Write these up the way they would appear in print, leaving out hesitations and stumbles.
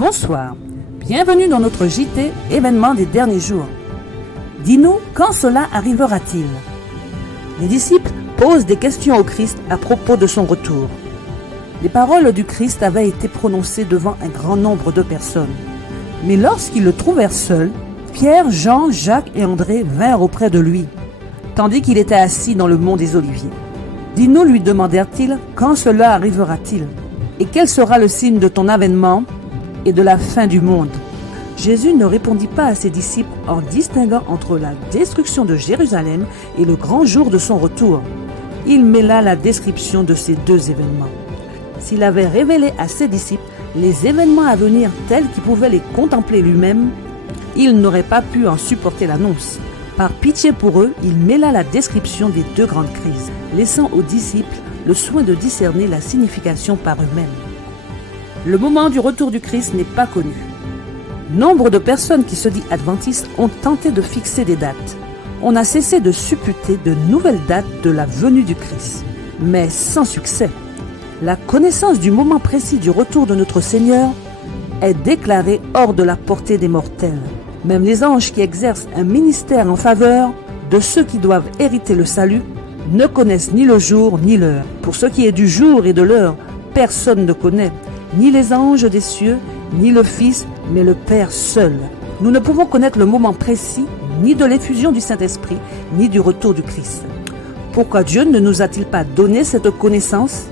Bonsoir, bienvenue dans notre JT événement des derniers jours. Dis-nous, quand cela arrivera-t-il? Les disciples posent des questions au Christ à propos de son retour. Les paroles du Christ avaient été prononcées devant un grand nombre de personnes. Mais lorsqu'ils le trouvèrent seul, Pierre, Jean, Jacques et André vinrent auprès de lui, tandis qu'il était assis dans le mont des Oliviers. Dis-nous, lui demandèrent-ils, quand cela arrivera-t-il? Et quel sera le signe de ton avènement et de la fin du monde? Jésus ne répondit pas à ses disciples en distinguant entre la destruction de Jérusalem et le grand jour de son retour. Il mêla la description de ces deux événements. S'il avait révélé à ses disciples les événements à venir tels qu'il pouvait les contempler lui-même, il n'aurait pas pu en supporter l'annonce. Par pitié pour eux, il mêla la description des deux grandes crises, laissant aux disciples le soin de discerner la signification par eux-mêmes. Le moment du retour du Christ n'est pas connu. Nombre de personnes qui se disent adventistes ont tenté de fixer des dates. On a cessé de supputer de nouvelles dates de la venue du Christ, mais sans succès. La connaissance du moment précis du retour de notre Seigneur est déclarée hors de la portée des mortels. Même les anges qui exercent un ministère en faveur de ceux qui doivent hériter le salut ne connaissent ni le jour ni l'heure. Pour ce qui est du jour et de l'heure, personne ne connaît, ni les anges des cieux, ni le Fils, mais le Père seul. Nous ne pouvons connaître le moment précis, ni de l'effusion du Saint-Esprit, ni du retour du Christ. Pourquoi Dieu ne nous a-t-il pas donné cette connaissance?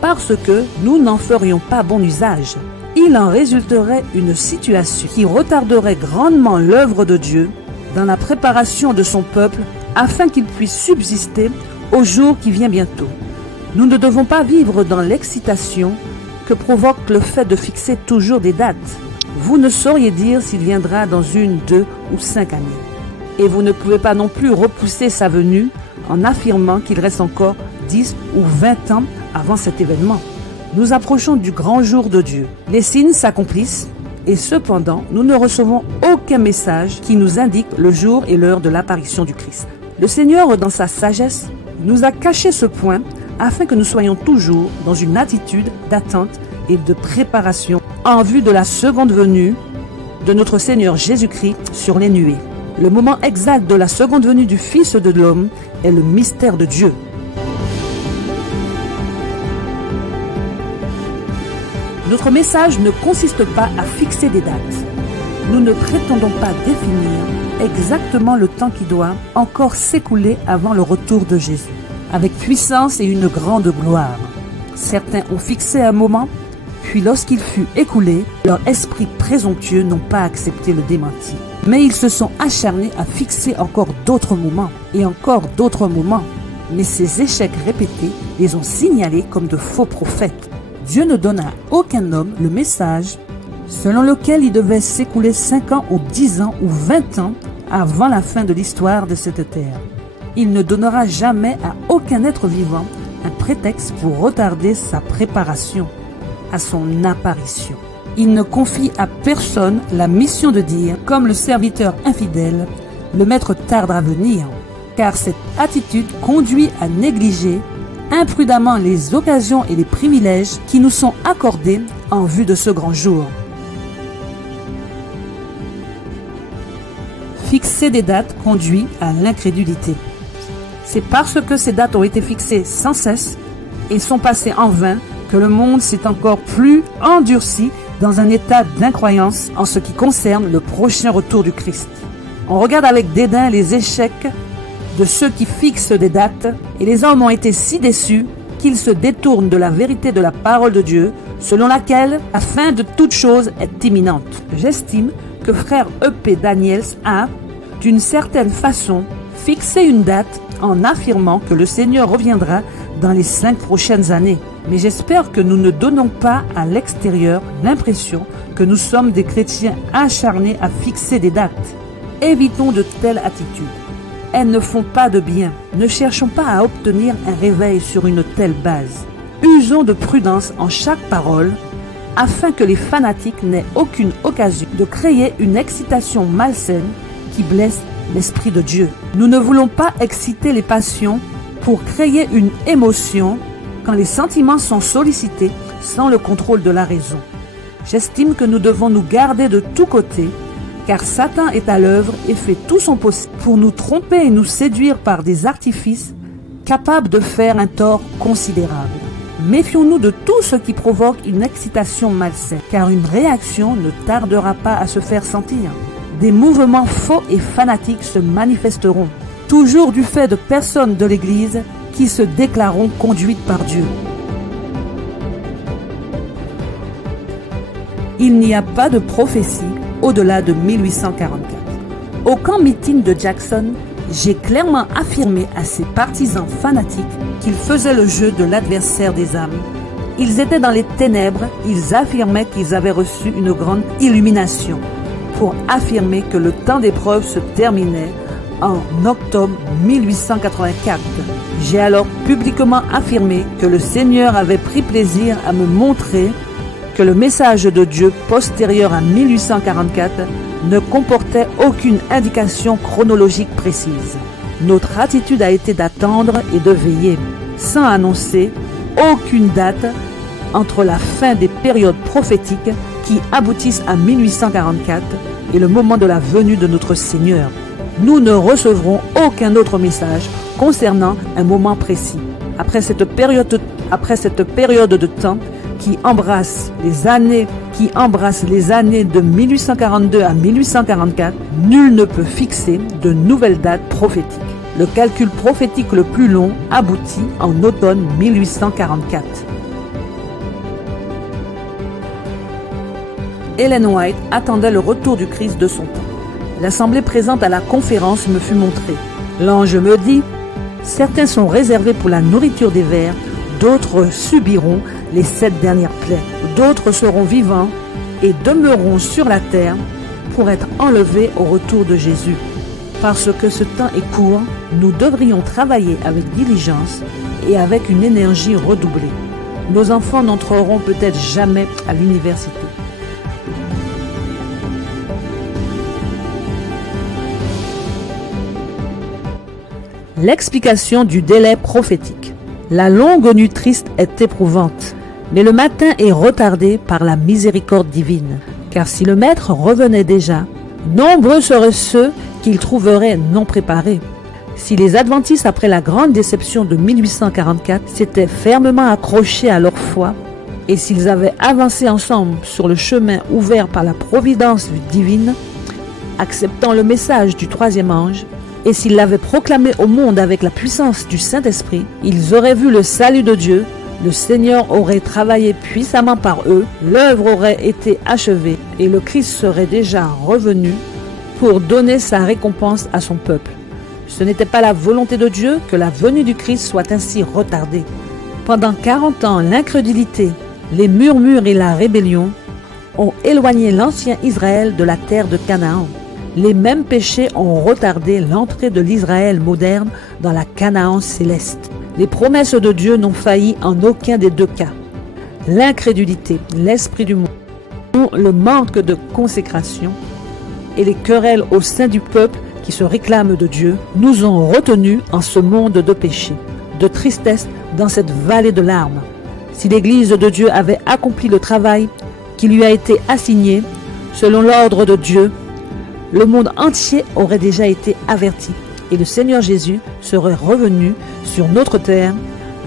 Parce que nous n'en ferions pas bon usage. Il en résulterait une situation qui retarderait grandement l'œuvre de Dieu dans la préparation de son peuple afin qu'il puisse subsister au jour qui vient bientôt. Nous ne devons pas vivre dans l'excitation que provoque le fait de fixer toujours des dates. Vous ne sauriez dire s'il viendra dans 1, 2 ou 5 années. Et vous ne pouvez pas non plus repousser sa venue en affirmant qu'il reste encore 10 ou 20 ans avant cet événement. Nous approchons du grand jour de Dieu. Les signes s'accomplissent et cependant, nous ne recevons aucun message qui nous indique le jour et l'heure de l'apparition du Christ. Le Seigneur, dans sa sagesse, nous a caché ce point afin que nous soyons toujours dans une attitude d'attente et de préparation en vue de la seconde venue de notre Seigneur Jésus-Christ sur les nuées. Le moment exact de la seconde venue du Fils de l'homme est le mystère de Dieu. Notre message ne consiste pas à fixer des dates. Nous ne prétendons pas définir exactement le temps qui doit encore s'écouler avant le retour de Jésus, avec puissance et une grande gloire. Certains ont fixé un moment, puis lorsqu'il fut écoulé, leur esprit présomptueux n'ont pas accepté le démenti. Mais ils se sont acharnés à fixer encore d'autres moments, et encore d'autres moments. Mais ces échecs répétés les ont signalés comme de faux prophètes. Dieu ne donne à aucun homme le message selon lequel il devait s'écouler 5 ans ou 10 ans ou 20 ans avant la fin de l'histoire de cette terre. Il ne donnera jamais à aucun être vivant un prétexte pour retarder sa préparation à son apparition. Il ne confie à personne la mission de dire, comme le serviteur infidèle, le maître tarde à venir, car cette attitude conduit à négliger imprudemment les occasions et les privilèges qui nous sont accordés en vue de ce grand jour. Fixer des dates conduit à l'incrédulité. C'est parce que ces dates ont été fixées sans cesse et sont passées en vain que le monde s'est encore plus endurci dans un état d'incroyance en ce qui concerne le prochain retour du Christ. On regarde avec dédain les échecs de ceux qui fixent des dates et les hommes ont été si déçus qu'ils se détournent de la vérité de la parole de Dieu selon laquelle la fin de toute chose est imminente. J'estime que frère E.P. Daniels a, d'une certaine façon, fixé une date en affirmant que le Seigneur reviendra dans les 5 prochaines années. Mais j'espère que nous ne donnons pas à l'extérieur l'impression que nous sommes des chrétiens acharnés à fixer des dates. Évitons de telles attitudes. Elles ne font pas de bien. Ne cherchons pas à obtenir un réveil sur une telle base. Usons de prudence en chaque parole afin que les fanatiques n'aient aucune occasion de créer une excitation malsaine qui blesse l'Esprit de Dieu. Nous ne voulons pas exciter les passions pour créer une émotion quand les sentiments sont sollicités sans le contrôle de la raison. J'estime que nous devons nous garder de tous côtés, car Satan est à l'œuvre et fait tout son possible pour nous tromper et nous séduire par des artifices capables de faire un tort considérable. Méfions-nous de tout ce qui provoque une excitation malsaine, car une réaction ne tardera pas à se faire sentir. Des mouvements faux et fanatiques se manifesteront, toujours du fait de personnes de l'Église qui se déclareront conduites par Dieu. Il n'y a pas de prophétie au-delà de 1844. Au camp meeting de Jackson, j'ai clairement affirmé à ces partisans fanatiques qu'ils faisaient le jeu de l'adversaire des âmes. Ils étaient dans les ténèbres, ils affirmaient qu'ils avaient reçu une grande illumination pour affirmer que le temps d'épreuve se terminait en octobre 1884. J'ai alors publiquement affirmé que le Seigneur avait pris plaisir à me montrer que le message de Dieu postérieur à 1844 ne comportait aucune indication chronologique précise. Notre attitude a été d'attendre et de veiller, sans annoncer aucune date entre la fin des périodes prophétiques qui aboutissent à 1844 et le moment de la venue de notre Seigneur. Nous ne recevrons aucun autre message concernant un moment précis. Après cette période de temps qui embrasse les années de 1842 à 1844, nul ne peut fixer de nouvelles dates prophétiques. Le calcul prophétique le plus long aboutit en automne 1844. Ellen White attendait le retour du Christ de son temps. L'assemblée présente à la conférence me fut montrée. L'ange me dit, « Certains sont réservés pour la nourriture des vers, d'autres subiront les 7 dernières plaies. D'autres seront vivants et demeureront sur la terre pour être enlevés au retour de Jésus. Parce que ce temps est court, nous devrions travailler avec diligence et avec une énergie redoublée. Nos enfants n'entreront peut-être jamais à l'université. L'explication du délai prophétique. La longue nuit triste est éprouvante, mais le matin est retardé par la miséricorde divine. Car si le Maître revenait déjà, nombreux seraient ceux qu'il trouverait non préparés. Si les adventistes, après la grande déception de 1844, s'étaient fermement accrochés à leur foi, et s'ils avaient avancé ensemble sur le chemin ouvert par la providence divine, acceptant le message du troisième ange, et s'ils l'avaient proclamé au monde avec la puissance du Saint-Esprit, ils auraient vu le salut de Dieu, le Seigneur aurait travaillé puissamment par eux, l'œuvre aurait été achevée et le Christ serait déjà revenu pour donner sa récompense à son peuple. Ce n'était pas la volonté de Dieu que la venue du Christ soit ainsi retardée. Pendant 40 ans, l'incrédulité, les murmures et la rébellion ont éloigné l'ancien Israël de la terre de Canaan. Les mêmes péchés ont retardé l'entrée de l'Israël moderne dans la Canaan céleste. Les promesses de Dieu n'ont failli en aucun des deux cas. L'incrédulité, l'esprit du monde, le manque de consécration et les querelles au sein du peuple qui se réclame de Dieu nous ont retenus en ce monde de péché, de tristesse dans cette vallée de larmes. Si l'Église de Dieu avait accompli le travail qui lui a été assigné selon l'ordre de Dieu, le monde entier aurait déjà été averti et le Seigneur Jésus serait revenu sur notre terre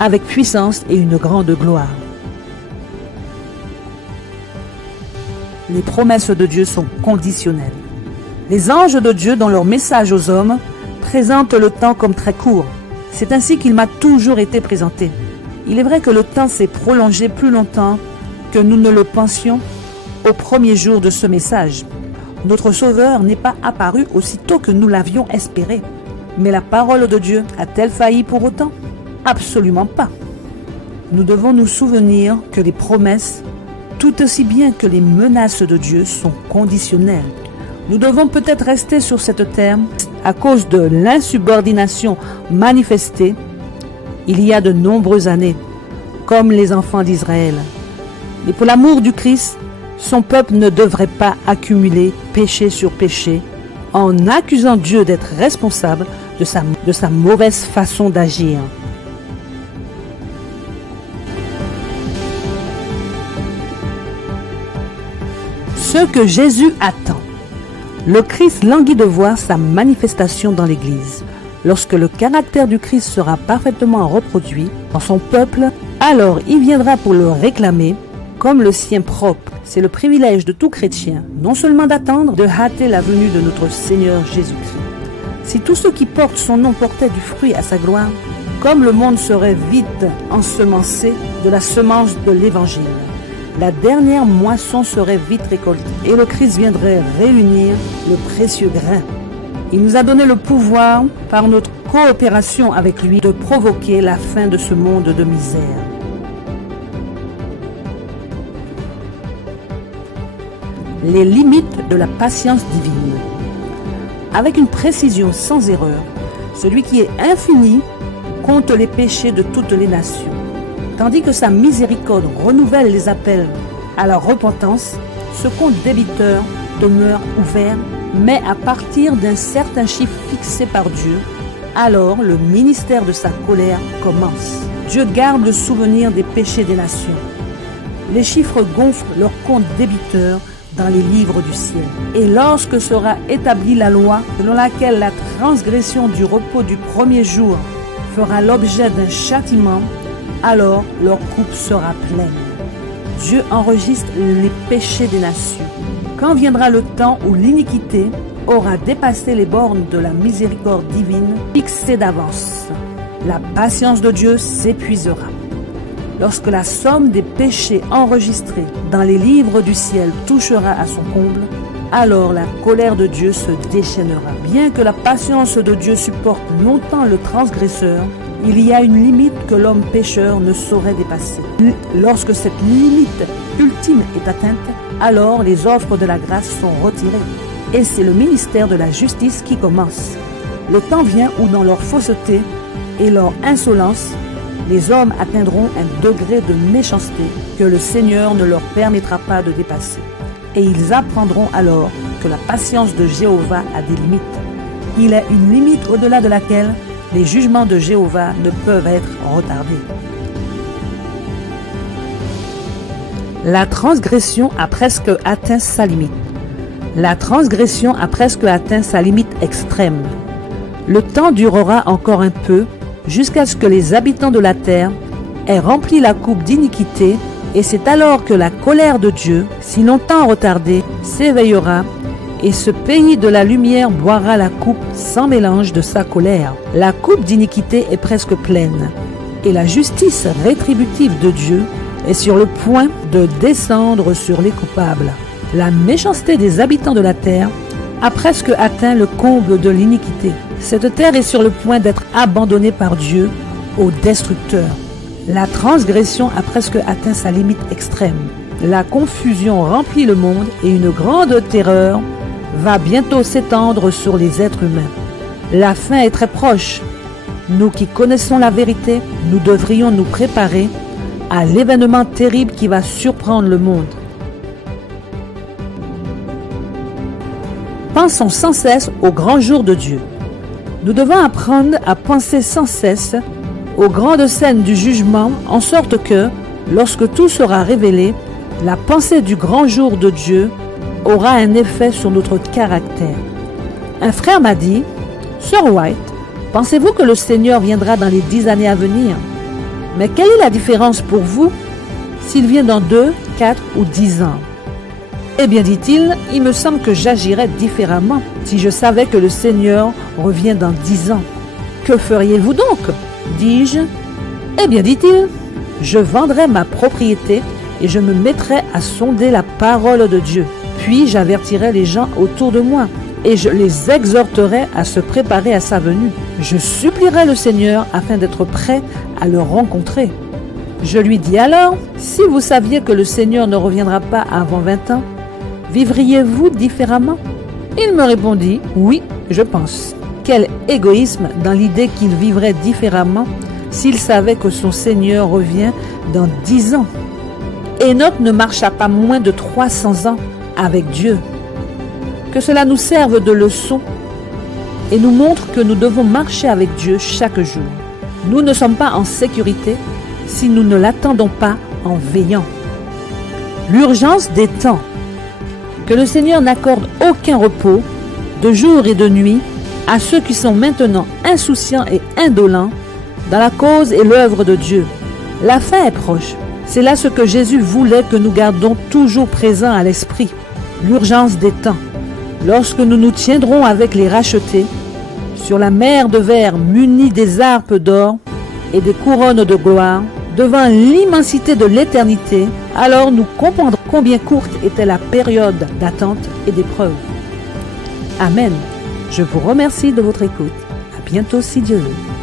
avec puissance et une grande gloire. Les promesses de Dieu sont conditionnelles. Les anges de Dieu, dans leur message aux hommes, présentent le temps comme très court. C'est ainsi qu'il m'a toujours été présenté. Il est vrai que le temps s'est prolongé plus longtemps que nous ne le pensions au premier jour de ce message. Notre Sauveur n'est pas apparu aussitôt que nous l'avions espéré. Mais la parole de Dieu a-t-elle failli pour autant? Absolument pas. Nous devons nous souvenir que les promesses, tout aussi bien que les menaces de Dieu, sont conditionnelles. Nous devons peut-être rester sur cette terre à cause de l'insubordination manifestée il y a de nombreuses années, comme les enfants d'Israël. Mais pour l'amour du Christ, son peuple ne devrait pas accumuler péché sur péché en accusant Dieu d'être responsable de sa mauvaise façon d'agir. Ce que Jésus attend. Le Christ languit de voir sa manifestation dans l'Église. Lorsque le caractère du Christ sera parfaitement reproduit dans son peuple, alors il viendra pour le réclamer comme le sien propre. C'est le privilège de tout chrétien, non seulement d'attendre, de hâter la venue de notre Seigneur Jésus-Christ. Si tous ceux qui portent son nom portaient du fruit à sa gloire, comme le monde serait vite ensemencé de la semence de l'Évangile, la dernière moisson serait vite récoltée et le Christ viendrait réunir le précieux grain. Il nous a donné le pouvoir, par notre coopération avec lui, de provoquer la fin de ce monde de misère. Les limites de la patience divine. Avec une précision sans erreur, celui qui est infini compte les péchés de toutes les nations. Tandis que sa miséricorde renouvelle les appels à la repentance, ce compte débiteur demeure ouvert, mais à partir d'un certain chiffre fixé par Dieu, alors le ministère de sa colère commence. Dieu garde le souvenir des péchés des nations. Les chiffres gonflent leur compte débiteur dans les livres du ciel. Et lorsque sera établie la loi selon laquelle la transgression du repos du premier jour fera l'objet d'un châtiment, alors leur coupe sera pleine. Dieu enregistre les péchés des nations. Quand viendra le temps où l'iniquité aura dépassé les bornes de la miséricorde divine fixée d'avance, la patience de Dieu s'épuisera. Lorsque la somme des péchés enregistrés dans les livres du ciel touchera à son comble, alors la colère de Dieu se déchaînera. Bien que la patience de Dieu supporte longtemps le transgresseur, il y a une limite que l'homme pécheur ne saurait dépasser. Lorsque cette limite ultime est atteinte, alors les offres de la grâce sont retirées. Et c'est le ministère de la justice qui commence. Le temps vient où dans leur fausseté et leur insolence, les hommes atteindront un degré de méchanceté que le Seigneur ne leur permettra pas de dépasser. Et ils apprendront alors que la patience de Jéhovah a des limites. Il y a une limite au-delà de laquelle les jugements de Jéhovah ne peuvent être retardés. La transgression a presque atteint sa limite. La transgression a presque atteint sa limite extrême. Le temps durera encore un peu jusqu'à ce que les habitants de la terre aient rempli la coupe d'iniquité, et c'est alors que la colère de Dieu, si longtemps retardée, s'éveillera, et ce pays de la lumière boira la coupe sans mélange de sa colère. La coupe d'iniquité est presque pleine, et la justice rétributive de Dieu est sur le point de descendre sur les coupables. La méchanceté des habitants de la terre a presque atteint le comble de l'iniquité. Cette terre est sur le point d'être abandonnée par Dieu au destructeur. La transgression a presque atteint sa limite extrême. La confusion remplit le monde et une grande terreur va bientôt s'étendre sur les êtres humains. La fin est très proche. Nous qui connaissons la vérité, nous devrions nous préparer à l'événement terrible qui va surprendre le monde. Pensons sans cesse au grand jour de Dieu. Nous devons apprendre à penser sans cesse aux grandes scènes du jugement, en sorte que, lorsque tout sera révélé, la pensée du grand jour de Dieu aura un effet sur notre caractère. Un frère m'a dit, « Sir White, pensez-vous que le Seigneur viendra dans les 10 années à venir? Mais quelle est la différence pour vous s'il vient dans 2, 4 ou 10 ans? » Eh bien, dit-il, il me semble que j'agirais différemment si je savais que le Seigneur revient dans 10 ans. Que feriez-vous donc? Dis-je. Eh bien, dit-il, je vendrais ma propriété et je me mettrais à sonder la parole de Dieu. Puis j'avertirais les gens autour de moi et je les exhorterais à se préparer à sa venue. Je supplierais le Seigneur afin d'être prêt à le rencontrer. Je lui dis alors, si vous saviez que le Seigneur ne reviendra pas avant 20 ans, vivriez-vous différemment? Il me répondit, oui, je pense. Quel égoïsme dans l'idée qu'il vivrait différemment s'il savait que son Seigneur revient dans 10 ans. Enoch ne marcha pas moins de 300 ans avec Dieu. Que cela nous serve de leçon et nous montre que nous devons marcher avec Dieu chaque jour. Nous ne sommes pas en sécurité si nous ne l'attendons pas en veillant. L'urgence des temps. Que le Seigneur n'accorde aucun repos, de jour et de nuit, à ceux qui sont maintenant insouciants et indolents dans la cause et l'œuvre de Dieu. La fin est proche. C'est là ce que Jésus voulait que nous gardions toujours présent à l'esprit. L'urgence des temps. Lorsque nous nous tiendrons avec les rachetés, sur la mer de verre munie des harpes d'or et des couronnes de gloire, devant l'immensité de l'éternité, alors nous comprendrons combien courte était la période d'attente et d'épreuve. Amen. Je vous remercie de votre écoute. À bientôt si Dieu veut.